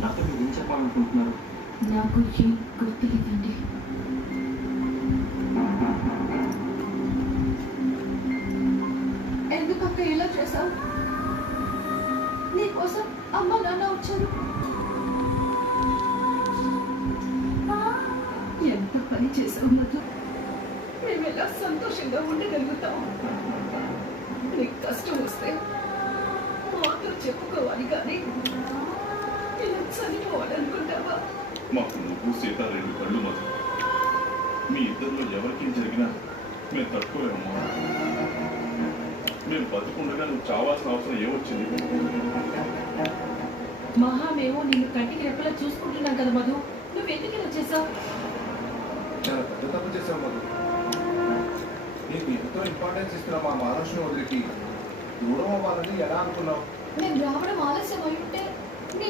నాతో మీరు ఏం చెప్పాలనుకుంటున్నారు? నాకు ఏం గుర్తులేదండి. ఎందుకక్క ఇలా చేశావు? నీకోసం అమ్మ నాన్న వచ్చారు. ఎంత పని చేసావు మధు. మేము ఎలా సంతోషంగా ఉండగలుగుతాం? నీకు కష్టం వస్తే మాతో చెప్పుకోవాలి కానీ ఇలా చనిపోవాలనుకుంటావా? మాకు నువ్వు సీత రెండు కళ్ళు మధు. మీ ఇద్దరిలో ఎవరికి జరిగినా మేము తట్టుకోలేమమ్మా. మేము బతుకుండగా నువ్వు చావాల్సిన అవసరం ఏమొచ్చింది? మహా మేము నిన్ను కంటికి రెప్పలా చూసుకుంటున్నాం కదా మధు. నువ్వు ఎందుకు ఇలా చేసావు? చాలా పెద్ద తప్పు చేసావు మధు. నీకు ఎంతో ఇంపార్టెన్స్ ఇస్తున్నా మా మహారాష్ట్ర వదిలికి దూరం అవ్వాలని ఎలా అనుకున్నావు? మేము రావడం ఆలస్యం అయి ఉంటే